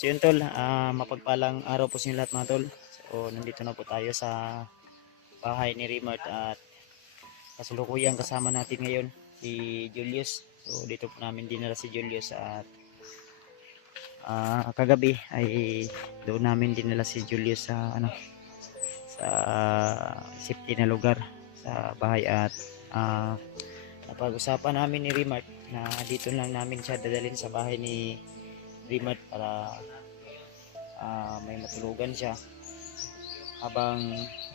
So yun tol, mapagpalang araw po sa inyo lahat mga tol. So nandito na po tayo sa bahay ni Rimart at kasalukuyang kasama natin ngayon si Julius. So dito po namin dinala si Julius at kagabi ay doon namin dinala si Julius sa sa safety na lugar sa bahay at napag-usapan namin ni Rimart na dito lang namin siya dadalhin sa bahay ni Rimart para may matulugan siya habang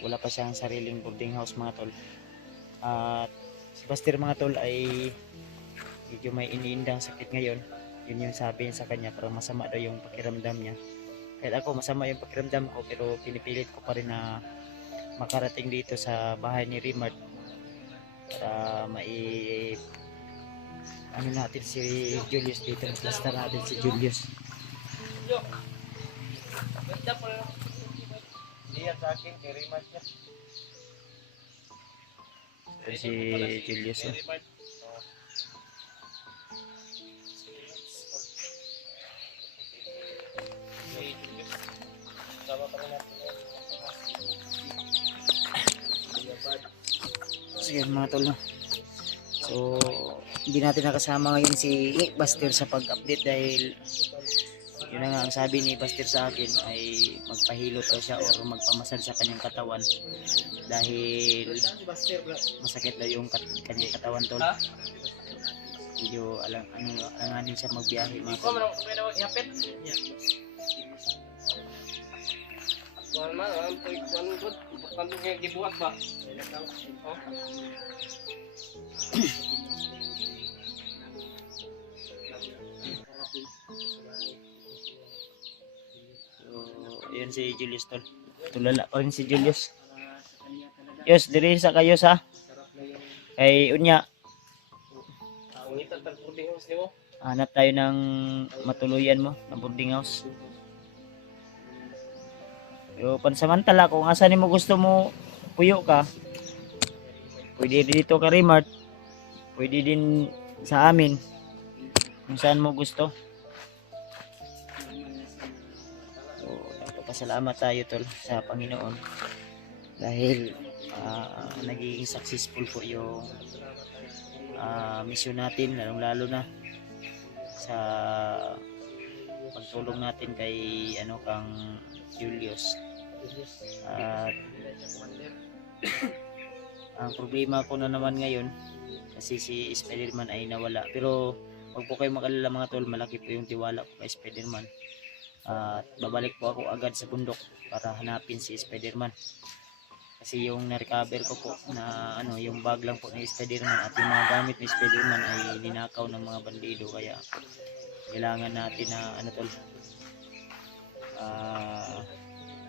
wala pa siyang sariling boarding house mga tol. At si Buster mga tol ay medyo may iniindang sakit ngayon. Yun yung sabi sa kanya, parang masama daw yung pakiramdam niya. Kahit ako masama yung pakiramdam ko, pero pinipilit ko pa rin na makarating dito sa bahay ni Rimart para natin si Julius dito, maplaster natin si Julius. Ganda pa lang. Hindi yan sa akin, kay Rimart niya. Si Julius. So yun mga tol. So hindi natin nakasama ngayon si Buster sa pag-update dahil yun na nga ang sabi ni Buster sa akin ay magpahilot daw siya or magpamasal sa kanyang katawan dahil masakit daw yung kanyang katawan tol. Medyo alanganin siya magbiyahe mga tol. Ayan si Julius tol. Tulala pa rin si Julius. Yes, diri sa kayo sa kay unya. Hanap tayo ng matuluyan mo ng boarding house. Pero pansamantala kung asa ni mo gusto mo puyo ka, pwede dito ka Rimart. Pwede din sa amin. Kung saan mo gusto. Salamat tayo tol sa Panginoon dahil naging successful po yung mission natin, lalo na sa pagtulong natin kay kang Julius. At ang problema ko na naman ngayon kasi si Spiderman ay nawala, pero wag po kayong mag-alala mga tol, malaki po yung tiwala ko kay Spiderman. At babalik po ako agad sa bundok para hanapin si Spiderman kasi yung na-recover ko po na yung bag lang po ni Spiderman at yung mga gamit ni Spiderman ay ninakaw ng mga bandido, kaya kailangan natin na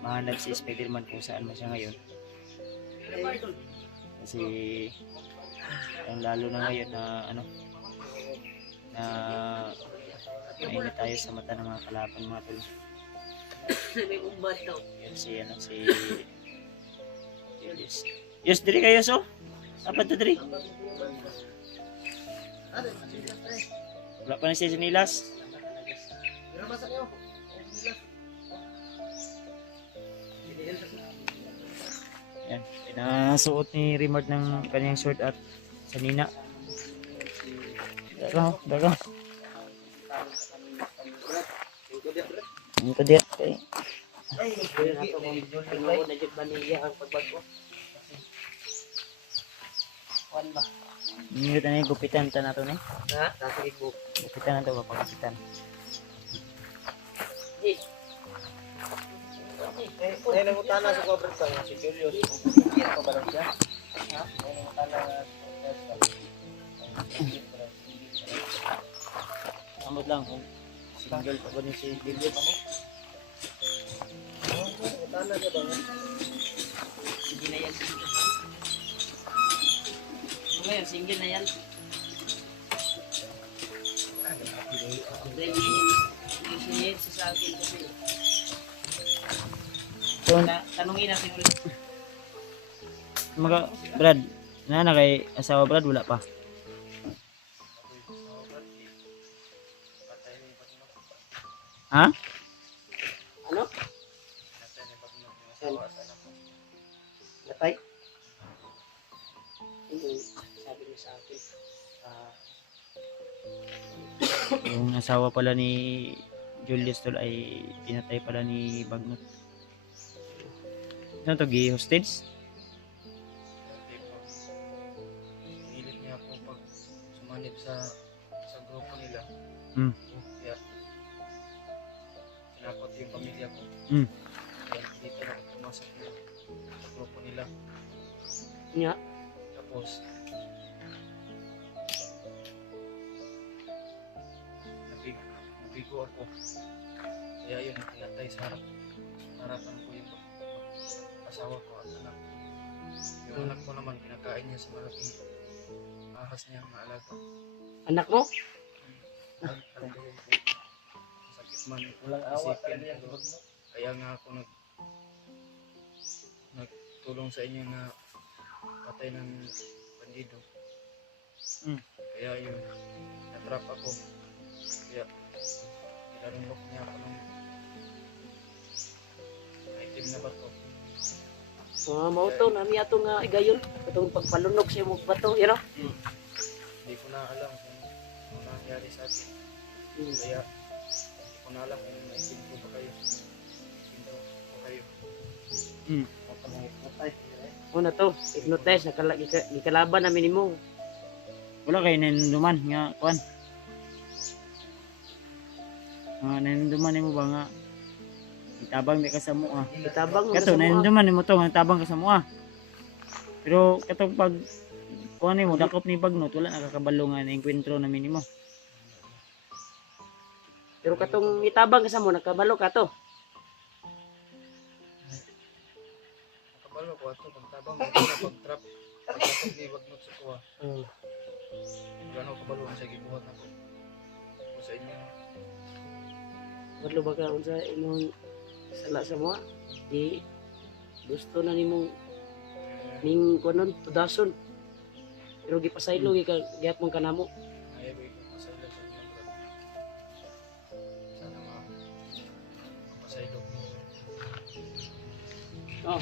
mahanap si Spiderman kung saan man siya ngayon kasi lalo na ngayon na mainit tayo sa mata ng mga kalaban mga tol. Yan si Julius. Yes, diri kayo so? Apat to diri? Wala pa na siya sinilas. Yan, pinasuot ni Rimart ng kanyang short at sanina. Daga. Ito dia kay. Ay, nato mo na jud baniya ang pagbago. Kuan ba? Ni tani gupitan ta nato ni. Ha? Dati gupitan nato ba paggupitan. Di. Ay, nangutana sa cover ka si Julius. Kaya pa ba siya? Ha? Ay, nangutana Amot lang kung single pa ba ni si Julius Nangutana ka ba? Sige na yan. Ngayon, single na yan. Sa akin kasi. So, tanungin natin ulit. Mga Brad, kay asawa Brad wala pa. Ha? Bawasan ako. Natay? Yung sabi niya sa akin. Yung asawa pala ni Julius tol ay pinatay pala ni Bagnot. Ano to, hostage? Hindi po. Pinilit niya ako pag sumanib sa grupo nila. Mm. Kaya tinakot yung pamilya ko. Mm. Kaya dito na ako pumasok na sa grupo nila. Nga. Tapos nabigo ako. Kaya yun, pinatay sa harapan ko yung asawa ko at anak. Yung anak ko naman, kinakain niya sa malaking ahas niya maalaga. Anak mo? Sakit man isipin, pero kaya nga ako nagtulong sa inyo na patay ng bandido. Mm. Kaya yun, natrap ako. Kaya nilalunok niya ako ng itim na bato. Mauto nami ato nga igayon. Itong pagpalunok sa imong bato, you know? Hindi ko na alam kung ano nangyari sa akin. Kaya hindi ko na alam kung naitim ko ba kayo. Itim ko kayo. Una to, hypnotize, nakalaban namin mo. Wala kayo naninduman nga kuan. Naninduman mo ba nga itabang di ka sa mua. Itabang mo Kato naninduman nimo to nga itabang ka sa mua. Pero katong pag kuan nimo dakop ni Bagnot wala nakakabalo nga na enkwentro namin nimo. Pero katong itabang ka sa mo, nakabalo ka to. Nakabalo ko ato pagtabang mo na pagtrap. Pagtrap ni Bagnot sa kuha. Gano'n kabalo ang sige buhat ako. Ako sa inyo. Wadlo ba ka unsa imong sala sa mo? Di gusto na nimong ning kunon tudason. Pero gipasaylo gihat mong kanamo. Ayaw ko pasaylo sa inyo. Sana mapasaylo ko. Oh.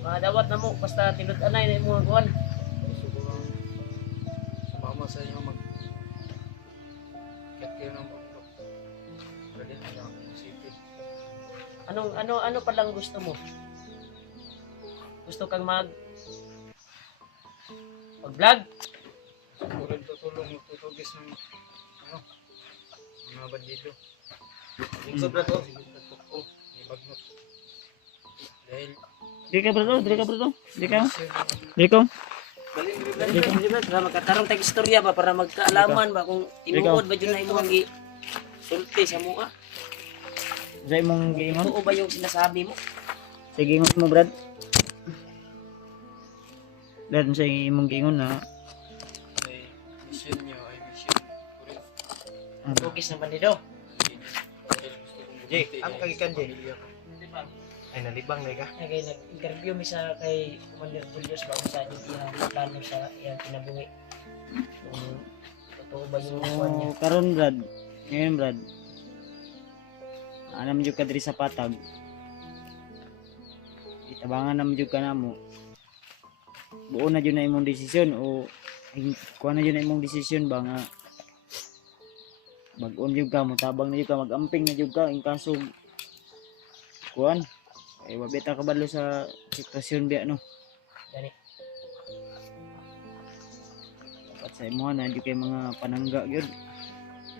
Madawat na mo basta tinud-anay na imong kuan. Gusto ko lang sumama sa inyo kat kayo ng bundok. Pwede na lang akong isipin. Ano pa lang gusto mo? Gusto kang mag-vlog? Siguro tutulong magtutugis ng mga bandido. Yung sobra to. Oh, may Bagnot. Dahil Di ka bro, di ka bro. Di ka. Di ko. Para magkatarong tag istorya ba para magkaalaman ba kung tinuod ba yun na imong sulti sa mua? Sa imong giingon. Totoo ba yung sinasabi mo? Sige ingon mo Brad. Brad sa imong giingon na ay mission nyo ay mission ko rin. Tugis ng bandido. Dahil gusto kong Jay, ang kagikan, Jay? pamilya ko. Ay, nalibang na ka. Kaya nag-interview mi sa kay Commander Julius bago sa iyang plano sa iyang kinabuhi. Kung totoo ba yung kuwan niya? so, karon Brad. Ngayon Brad. Anam jud ka diri sa patag. Itabangan naman jud ka namo. Buo na jud na imong desisyon o kuha na jud na imong desisyon ba nga bag-on jud ka, mutabang na jud ka, mag-amping na jud ka in kaso kuan ay wabita ka balo sa sitwasyon biya no. Gani. Dapat sa imo na jud kay mga panangga gyud.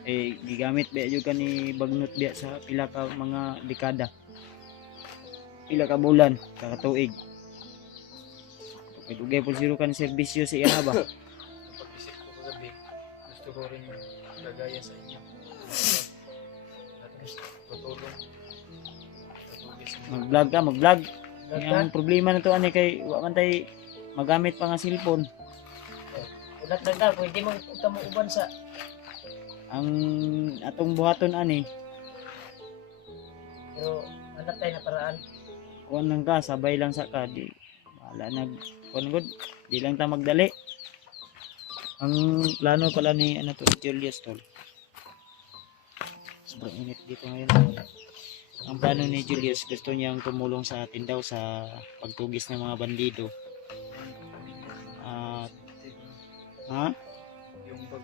Eh gigamit biya jud ka ni Bagnot biya sa pila ka mga dekada. Pila ka bulan, ka tuig. Dugay po zero kan serbisyo sa iya ba? Pag-isip ko kagabi, gusto ko rin gagaya sa inyo. At gusto tutulong. Tutugis mo. Mag-vlog ka, mag-vlog. Ang problema na to ani kay wa man tay magamit pa nga cellphone. Ulat lang daw, pwede mo kamo uban sa Ang atong buhaton ani, pero anak tayo na paraan. kuan lang ka, sabay lang sa ka di wala nag kuan gud, di lang ta magdali. Ang plano pala ni ano to, Julius tol. Sobrang init dito ngayon. Ang plano ni Julius, gusto niyang tumulong sa atin daw sa pagtugis ng mga bandido. At ha? Yung pag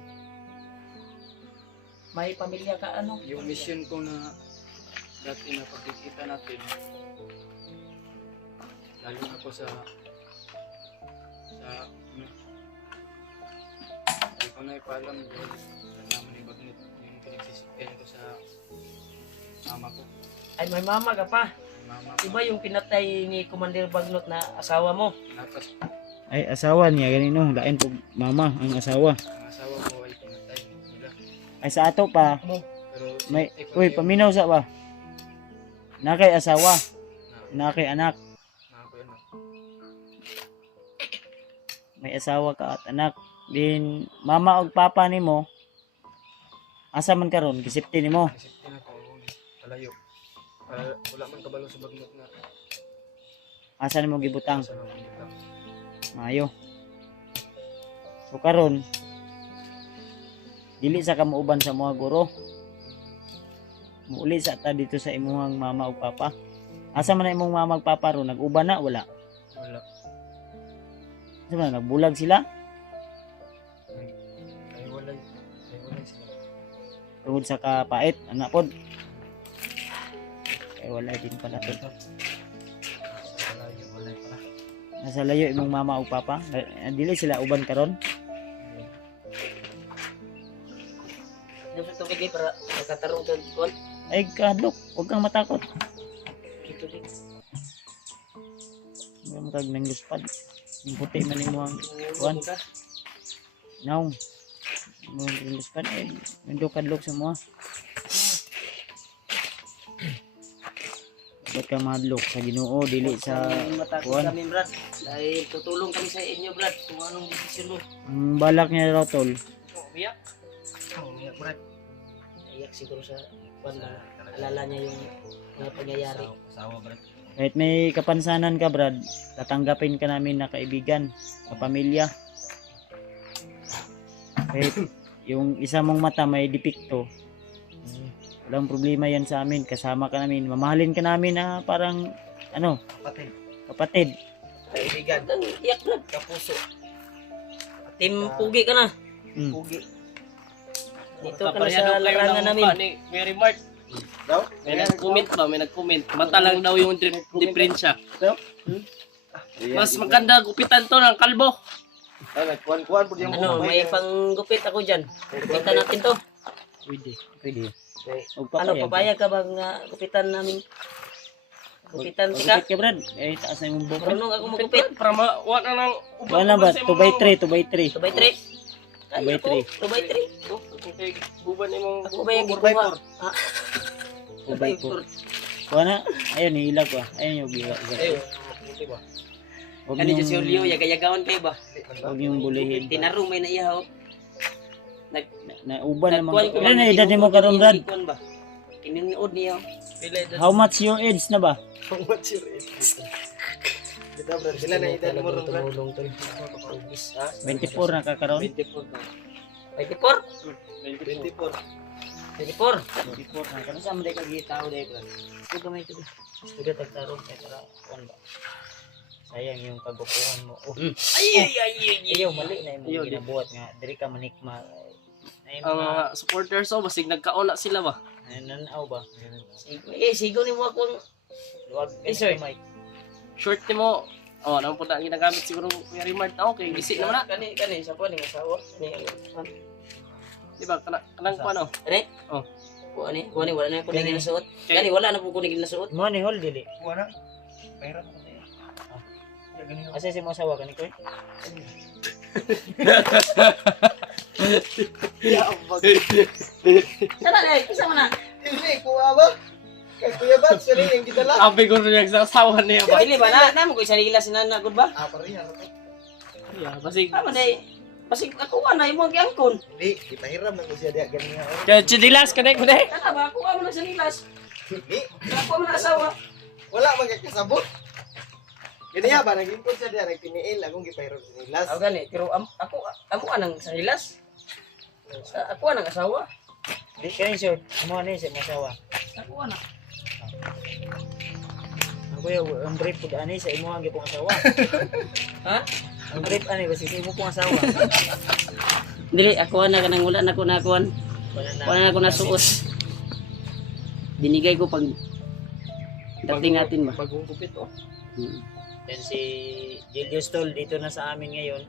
May pamilya ka ano? yung mission ko na dati na pagkikita natin, lalo na po sa ano, hindi ko na ipaalam dahil nalaman ni Bagnit yung pinagsisipian ko sa mama ko. Ay, may mama ka pa. Mama Iba yung pinatay ni Commander Bagnot na asawa mo. natas Ay, asawa niya, ganino. Lain po mama, ang asawa. ang asawa ko ay pinatay nila. Ay, sa ato pa, Pero may, sinatay ko uy, yung- paminaw sa ba? Nakay asawa, nakay anak. na ako ano, May asawa ka at anak. Din, mama o papa ni mo, asa man karon gisipti ni mo. isipin ako palayo. Wala man kabalo sa Bagnot na Asa ni mo gibutang? sa mga kita. Mayo. So karon dili sa kamuuban sa mga guro. Muuli sa ta dito sa imuhang mama ug papa. Asa man na imong mama ug papa ron nag-uban na wala. Wala. Asa man nagbulag sila Ay walay sila. tungod sa kapait anak pod. Kay wala din pala to. Sa layo, walay pala. Nasa layo imong mama ug papa. Dili sila uban karon. Doon sa tubig para nakatarong sa kuwan. Ay kadlok, huwag kang matakot. Dito din. Huwag mo kag nangluspad. Yung puti man imong kuwan. Ka. Naong. Mo nangluspad ay nando kadlok sa mo. Ba't ka madlok sa Ginoo dili sa Matakot kuwan. kami, Brad. Dahil tutulong kami sa inyo, Brad. Kung anong desisyon mo. Ang balak niya raw tol. Umiyak. Umiyak, Brad. Iyak siguro sa kuwan na alala niya yung mga pangyayari. Asawa, Brad. Kahit may kapansanan ka Brad, tatanggapin ka namin na kaibigan, kapamilya. Kahit yung isa mong mata may depekto, walang problema yan sa amin, kasama ka namin, mamahalin ka namin na parang ano, kapatid. Kaibigan. Iyak, Brad. Kapuso. Team Pugi ka na. Mm. Pugi. Dito ka na sa larangan namin. Ni Mary Mart. Daw? May nag-comment ba? May nag-comment. Mata lang daw yung diferensya. Mas maganda gupitan to ng kalbo. Nagkuhan-kuhan po yung Ano, may panggupit ako dyan. Gupitan natin to. Pwede. Huwag Ano, papayag. papayag ka bang gupitan namin? Gupitan Pagupit tika? ka Brad, eh taas na yung buka. Marunong ako magupit. Para mawa na ng Wala ba? 2x3, 2x3. 2x3? 2x3. 2x3. Buban ni mong Ako ba yung gikuha? 2x4. Kuha na, ayun, hilag ko. Ayun yung hilag. Huwag Kani niyong- si Julio, yaga-yagawan kayo ba? huwag niyong bulihin. Tinarong may naiyaw. Nauban naman. Nagkuhan ko Ilan na edad mo karon Brad? ba? Kininiod niya. How much your age na ba? What's your age? Kita, Brad. Sila na edad mo ron, Brad. 24 na kakaroon? 24? 24. 24? 24 na. Kano sa mga kagitao dahil Brad? Ito gamay ito. Ito tagtarong kaya para kuhan ba? Sayang yung kagupuhan mo. Oh. Ay! Ayaw, mali na yung mga ginabuhat nga. Diri ka manikma. Na yung ang mga mga supporters oh, basig nagkauna sila ba? nananaw ba? Sigo ni mo akong... Luwag Eh, sir. mic. Short ni mo. Oh, naman po na ginagamit siguro Mary Mart. Okay, gisi naman na. Kani, sa kuha ni asawa. Di ba? Kanang pa no? Kani? Oh. Kuha ni, wala na po na ginasuot. Kani, wala na po ko na ginasuot. Mo ni hol dili. Kuha na. Pahirap mo tayo. Asa si mo asawa kani ko? Sana na, isa mo na. Hindi, kuha ba? Kay Kuya Bats, sila yung kita lang. Sabi ko rin sa asawa niya ba? Dili ba na mo ko isa nila sinanagod ba? Ah, pareha. Yeah, basig. Tama na Pasig ako na imo ang giangkon. Hindi, di pahiram na ko siya diya. Ganun nga. Kaya chidilas ka na ko dahil. Kana ba ako mo na sa nilas. Hindi. Ako mo na asawa. Wala magkakasabot. Ganyan ba? Nag-input siya diya. Nagpiniil. Akong gipahiram sa nilas. Ako gani, pero ako anang sa nilas. Ako anang asawa. Di kani sir. Mo ni si mo asawa. Ako na. Ang kuya, ang brief po ani sa imo ang gipong asawa. Ha? Ang brief ani basi sa imo pong asawa. Dili, ako na kanang wala na ko na kuan. Wala na ko na suos. Binigay ko pag dating natin ba. Bagong gupit oh. Hmm. Then si Julius Tol dito na sa amin ngayon.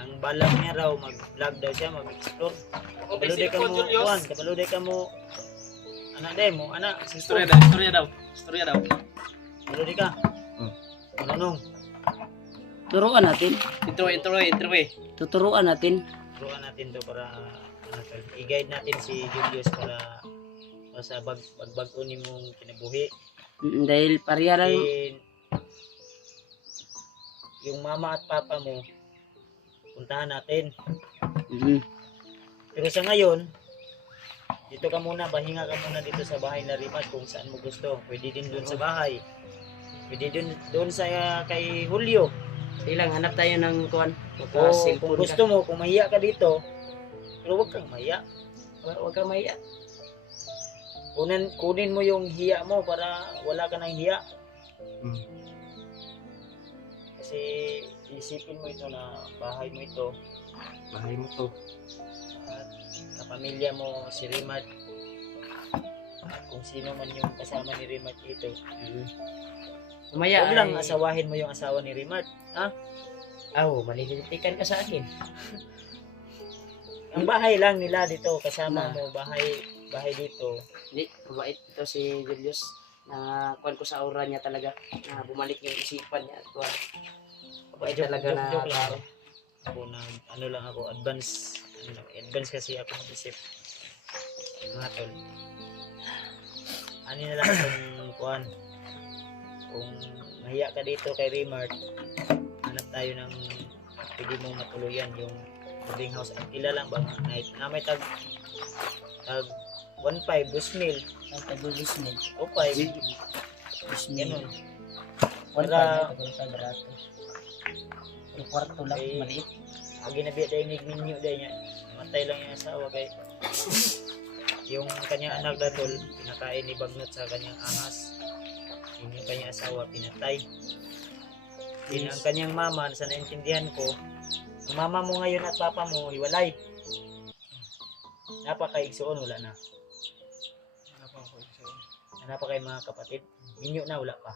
Ang balak niya raw mag-vlog daw siya, mag-explore. Okay, Kapaluday ka sige po, mo, Julius. Juan, kapaluday ka mo. Anak day mo, anak, Istorya sister. daw. Istorya daw. Kapaluday ka. Manunong. Turuan natin. Intro. Tuturuan natin. Turuan natin to para Tol, i-guide natin si Julius para sa bagbag-o ni mong kinabuhi. Dahil pareha lang. Then, yung mama at papa mo, puntahan natin. Mm. Pero sa ngayon, dito ka muna, pahinga ka muna dito sa bahay na Rimat kung saan mo gusto. Pwede din doon sa bahay. Pwede din doon sa kay Julio. Ilang hanap tayo ng kuan. O kung Maka-cellphone gusto mo, kung mahiya ka dito, pero huwag kang mahiya. Huwag ka maiya. Kunin mo yung hiya mo para wala ka ng hiya. Kasi isipin mo ito na bahay mo ito, Bahay mo to. at kapamilya mo si Rimat, at kung sino man yung kasama ni Rimat dito. Umaya Huwag lang asawahin mo yung asawa ni Rimat. malilitikan ka sa akin. Ang bahay lang nila dito, kasama Na. mo, bahay dito. Hindi, mabait ito si Julius. Na kuan ko sa aura niya talaga. Na bumalik yung isipan niya. At kuan. Mabait talaga na Joke lang tao. ako na ano lang ako, advance kasi ako mag-isip. Mga tol. Ano na lang kung kuan. Kung mahiya ka dito kay Rimart, hanap tayo ng pwede mong matuluyan yung boarding house. Ang ila lang ba night na may tag 1.5 2,000 Ang tagulis niya. o 5 ganun. Para Para barato. Yung kwarto lang, Eh, maliit. ang ginabi dahil nigminyo dahil niya matay lang yung asawa kay yung kanyang anak datol pinakain ni Bagnot sa kanyang ahas, yung kanyang asawa pinatay. Din ang kanyang mama, sa naintindihan ko, ang mama mo ngayon at papa mo hiwalay, napakaigsoon, wala na. Hanap pa kayo mga kapatid, minyo na, wala pa.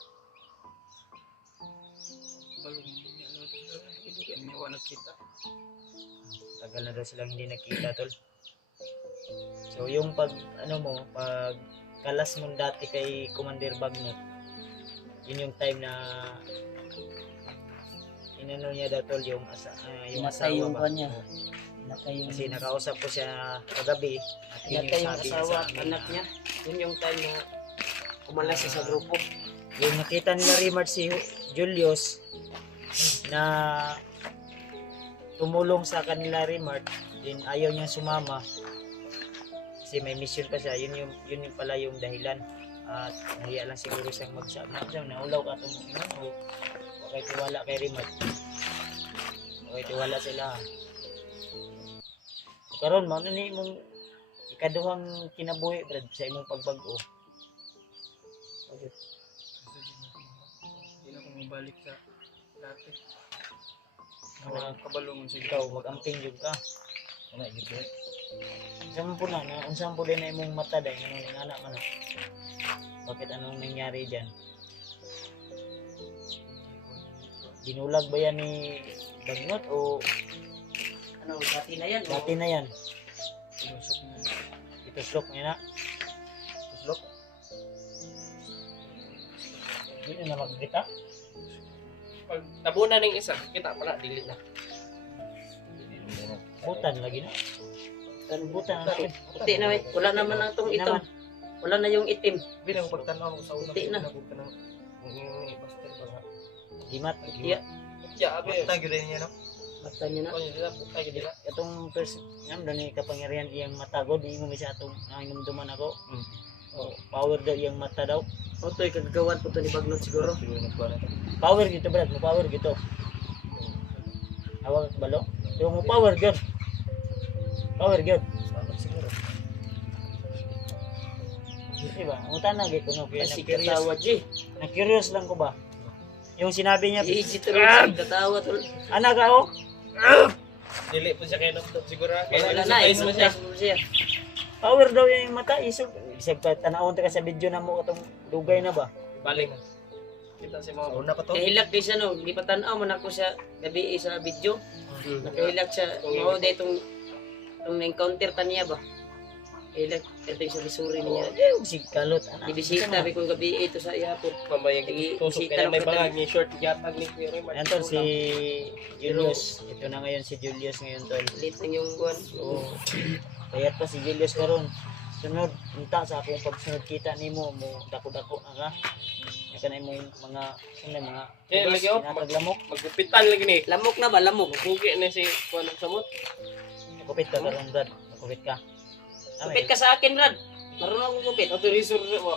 Tagal na daw silang hindi nakita, tol. So yung pag pag kalas mo dati kay Commander Bagnot, yun yung time na inano niya daw, tol, yung Pinatay asawa yung ba? kuwan niya. Oo. Pinatay yung, Kasi nakausap ko siya kagabi at yun pinatay yung yung sabi niya asawa sa at amin anak na niya. Yun yung time na umalas siya sa grupo. yung nakita nila Rimart si Julius na tumulong sa kanila Rimart, din ayaw niya sumama kasi may mission pa siya. Yun yung pala yung dahilan, at nahiya lang siguro siyang magsama siya, naulaw ka tumulong o okay tiwala kay Rimart, okay tiwala sila. Karon mao na ni mong ikaduhang kinabuhi brad sa imong pagbago. Hindi na ako mabalik sa dati. Wala Kabalungan sa ikaw mag-amping jud ka. Wala gyud. Unsa po na unsa po din na imong mata dai ngano anak man. Bakit anong nangyari diyan? Ginulag ba yan ni Bagnot o Ano, dati na yan. dati na yan? Lusok na. Ituslok niya na. Lusok? Hindi na makikita. Pag tabunan ning isa, kita pa na dili na. Butan lagi na. Butan ang Puti na may. Wala naman ang tong itom. Wala na yung itim. Bilang pagtanaw mo sa unang Puti na. pinabog ka ng pastor ba nga. Gimat. Iya. Ya, abi. Basta gyud niya no. Basta niya na. Kunya dila putay gid dila. Itong ngam dani kapangyarihan iyang mata god di mo bisa atong nanginumduman ako. Oh, power daw iyang mata daw. Otoy kagagawan po to ni Bagnot siguro. Siguro nagkuha na to. Power gito brad, mo power gito. Awag balo. Yung mo power gyud. Power gyud. Salamat siguro. Diba? Muta na gito no. Kaya Kasi na-curious. katawa, G. Na-curious lang ko ba? Yung sinabi niya, Easy to road, katawa to. anak ako, Dili po siya kayo nung siguro. Wala na, i-monetize mo siya. power daw yung mata. Isog. Isag ka, tanawon ka sa video na mo itong dugay na ba? Baling. Kita si mga una pa to. Kahilak din siya no, di pa tanaw man ako siya gabi sa video. Nakahilak siya, mao day itong na-encounter ta niya ba? Kahilak, ito yung sa bisuri niya. Yung si Kalot. Anak. Ibisita, sabi ko gabi ito sa iyapon. Mamayang Sige, tusok bisita kaya may lang kita. bangag ni short yatag ni Kuya Raymond. Ayan tol, si Julius. Ito na ngayon si Julius ngayon tol. Late lang yung buwan. So, kaya pa si Julius karon. Sunod, unta sa akong pagsunod kita nimo mo dako-dako na ka. Yan ka na imong mga Kaya lagi ako, pinataglamok. maggupitan lagi ni. Lamok na ba? Lamok. Kugi na si Kuan ng Samot. Nakupit ka karon Brad. Nakupit ka. Kupit ka sa akin, Brad. Marunong akong kupit. Ato resort mo.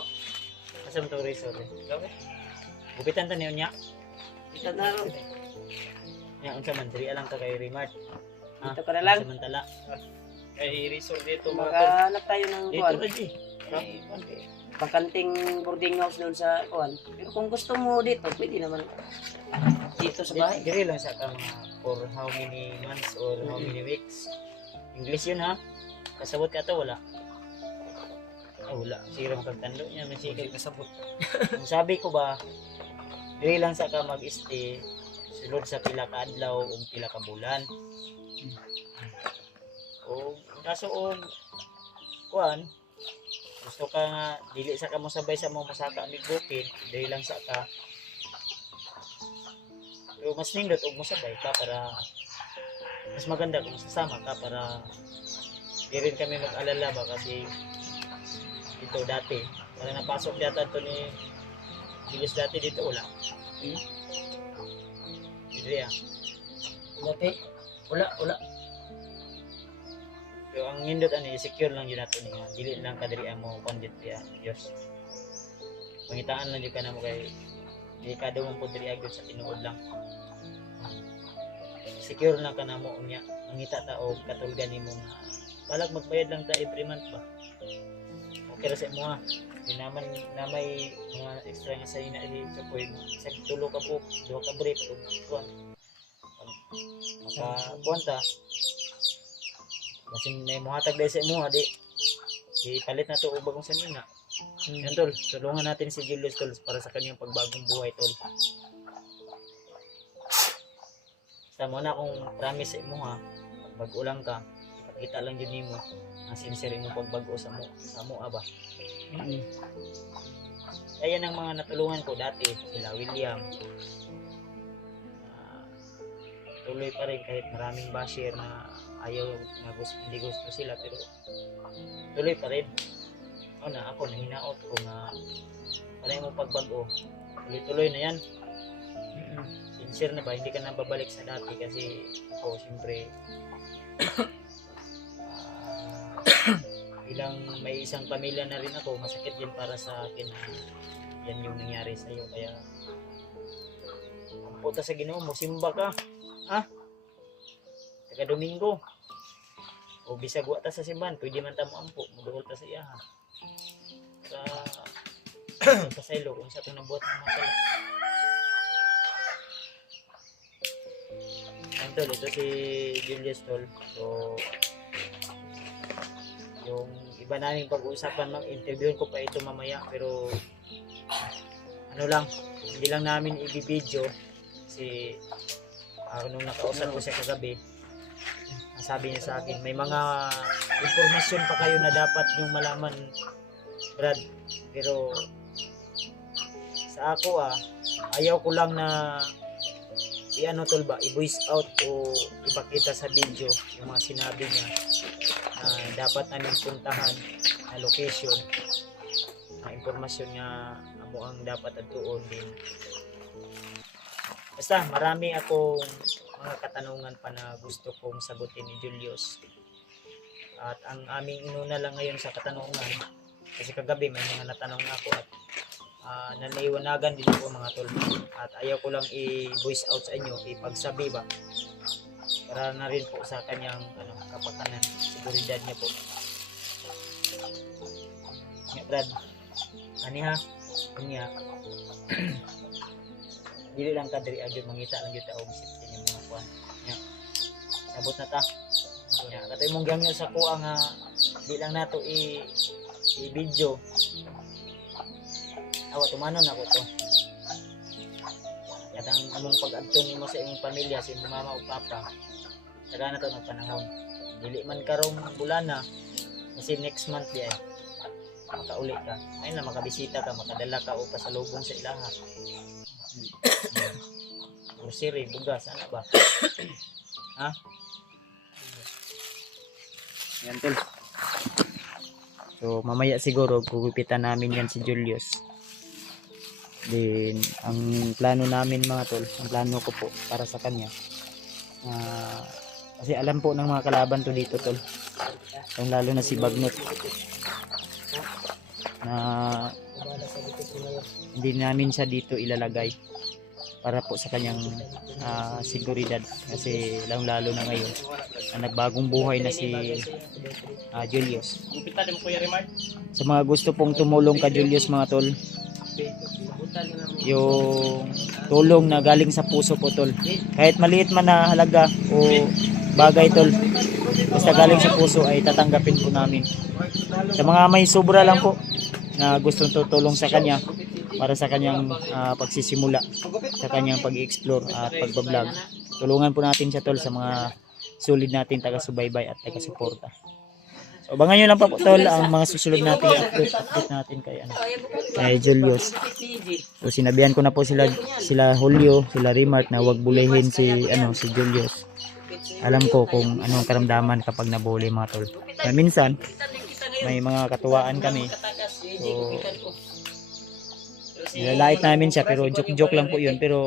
Asa mo to resort? Gupitan ta niyo niya. Kita na ron. Ya unsa man diri lang ka kay Remart. Dito ka na lang. Samantala. Kay resort dito mga tol. Maghanap tayo ng Dito kuwan. ra di. Bakanting boarding house doon sa kuwan. Pero kung gusto mo dito, pwede naman dito sa bahay. Diri lang sa ka mga for how many months or how many weeks. English yun ha. Kasabot ka to wala. Ah, wala. Sige magkagtando niya. May sige kasabot. Kung sabi ko ba, dili lang sa ka mag-stay sulod sa pila ka adlaw o pila ka bulan. O kaso og kuan gusto ka nga dili sa ka mo sabay sa mo masaka ni bukid, dili lang sa ka. Pero mas nindot og mo sabay ka para mas maganda kung sasama ka para di rin kami mag-alala ba kasi dito dati para napasok yata to ni Julius dati dito wala. Hindi ah. Dati, wala. Pero ang nindot ani secure lang yun nato niya. Dili lang kadiri mo kondit ya. Diyos. Pangitaan lang jud ka na mo kay di ka daw mo diri agud sa tinuod lang. Secure lang ka na mo unya. Mangita ta og katulgan nimo nga balag magbayad lang ta every month ba. Okay ra sa imo ha. Di naman na may mga extra nga sa ina ni Chokoy. Sa tulo ka po, duha ka brief ug kuan. Maka kuanta. Kasi may muhatag dahil sa imo ha di. Ipalit na to og bagong sanina. Yan tol, tulungan natin si Julius tol para sa kanyang pagbagong buhay tol. Basta mo na akong promise sa imo ha. Pag bago lang ka, ipakita lang yun nimo ang sincere mo pagbago sa mo aba. Ayan ang mga natulungan ko dati, sila William. Tuloy pa rin kahit maraming basher na ayaw na hindi gusto sila pero tuloy pa rin. Ako nahinaot ko nga para mo pagbago. Tuloy-tuloy na yan. Sincere na ba? Hindi ka na babalik sa dati kasi ako siyempre bilang may isang pamilya na rin ako, masakit din para sa akin na yan yung nangyari sa iyo. Kaya ang puta sa Ginoo mo, simba ka. Ha? Taga Domingo. O bisag wa ta sa simbahan, pwede man ta mo ampo, muduol ta sa iya ha. Para pasaylo kung sa itong nabuhat ng mga sala. Ayan tol, ito si Julius tol. So, yung iba naming pag-uusapan, mag-interviewin ko pa ito mamaya pero ano lang, hindi lang namin i-video kasi nung nakausap ko siya kagabi, ang sabi niya sa akin, may mga informasyon pa kayo na dapat yung malaman Brad, pero sa ako ayaw ko lang na i-ano tol ba, i-voice out o ipakita sa video yung mga sinabi niya na dapat namin puntahan na location na impormasyon nga amo ang dapat atuon din. Basta marami akong mga katanungan pa na gusto kong sagutin ni Julius at ang aming inuna lang ngayon sa katanungan kasi kagabi may mga natanong ako at naniwanagan din ako mga tol at ayaw ko lang i-voice out sa inyo, ipagsabi ba para na rin po sa kanyang kapakanan, seguridad niya po. Brad, ani ha kunya dili lang ka diri agad mangita lang gyud ta og safety ng mga kuan nya sabot na ta nya katoy mong gangyo sa kuha nga di lang nato i-video awa tumanon ako to katang among pag-adto nimo sa imong pamilya sa imong mama ug papa taga na to nagpanahon dili man karong bulana kasi next month di ay makauli ka ayun na makabisita ka makadala ka o pasalubong sa ilaha grocery bugas ana ba ha yan tol so mamaya siguro gugupitan namin yan si Julius. Then ang plano namin mga tol, ang plano ko po para sa kanya kasi alam po ng mga kalaban to dito tol, yung lalo na si Bagnot na hindi namin siya dito ilalagay para po sa kanyang seguridad kasi lalo na ngayon na nagbagong buhay na si Julius. Gupitan mo Kuya Rimar. Sa mga gusto pong tumulong ka Julius mga tol, yung tulong na galing sa puso po tol, kahit maliit man na halaga o bagay tol, basta galing sa puso ay tatanggapin po namin. Sa mga may sobra lang po na gustong tutulong sa kanya para sa kanyang pagsisimula, sa kanyang pag-explore at pagbablog, tulungan po natin siya tol sa mga solid natin taga-subaybay at taga-suporta. So abangan nyo lang pa po tol ang mga susunod nating update natin kay Julius. So sinabihan ko na po sila Julio, sila Rimart na wag bulihin si Julius. Alam ko kung anong karamdaman kapag nabuli mga tol. Kaya minsan may mga katuwaan kami. So nilalait namin siya pero joke lang po yun, pero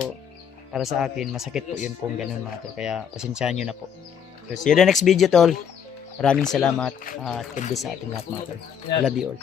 para sa akin masakit po yun kung ganun mga tol, kaya pasensyahan nyo na po. So see you the next video tol. Maraming salamat at God bless sa ating lahat mga tol. I love you all.